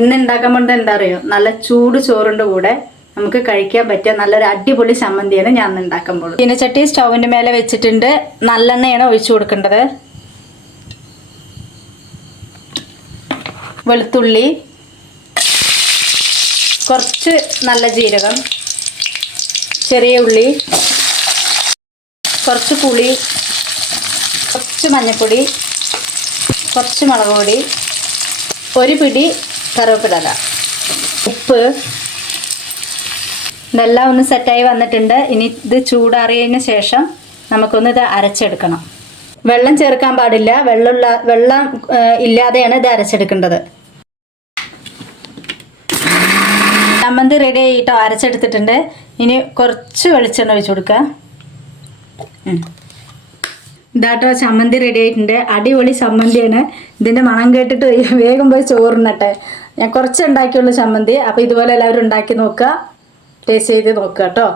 ഇന്ന് ഉണ്ടാക്കാൻ പോകുന്നത് എന്താ അറിയോ, നല്ല ചൂട് ചോറിൻ്റെ കൂടെ നമുക്ക് കഴിക്കാൻ പറ്റിയ നല്ലൊരു അടിപൊളി ചമ്മന്തിയാണ് ഞാൻ ഇന്ന് ഉണ്ടാക്കാൻ പോകുന്നത്. ചീനച്ചട്ടി സ്റ്റൗവിൻ്റെ മേലെ വെച്ചിട്ടുണ്ട്. നല്ലെണ്ണയാണ് ഒഴിച്ചു കൊടുക്കേണ്ടത്. വെളുത്തുള്ളി, കുറച്ച് നല്ല ജീരകം, ചെറിയ ഉള്ളി, കുറച്ച് പുളി, കുറച്ച് മഞ്ഞൾപ്പൊടി, കുറച്ച് മുളക് പൊടി, ഒരു പിടി കറിവേപ്പില, ഉപ്പ്. ഇതെല്ലാം ഒന്ന് സെറ്റായി വന്നിട്ടുണ്ട്. ഇനി ഇത് ചൂടാറിയതിന് ശേഷം നമുക്കൊന്ന് ഇത് അരച്ചെടുക്കണം. വെള്ളം ചേർക്കാൻ പാടില്ല. വെള്ളം ഇല്ലാതെയാണ് ഇത് അരച്ചെടുക്കേണ്ടത്. ചമ്മന്തി റെഡി ആയിട്ടോ, അരച്ചെടുത്തിട്ടുണ്ട്. ഇനി കുറച്ച് വെളിച്ചെണ്ണ ഒഴിച്ചു കൊടുക്കുക. ഇതാട്ടോ ചമ്മന്തി റെഡി ആയിട്ടുണ്ട്. അടിപൊളി ചമ്മന്തിയാണ്. ഇതിൻ്റെ മണം കേട്ടിട്ട് വേഗം പോയി ചോറിനട്ടെ. ഞാൻ കുറച്ച് ഉണ്ടാക്കിയുള്ളൂ ചമ്മന്തി. അപ്പോൾ ഇതുപോലെ എല്ലാവരും ഉണ്ടാക്കി നോക്കുക, ടേസ്റ്റ് ചെയ്ത് നോക്കുക കേട്ടോ.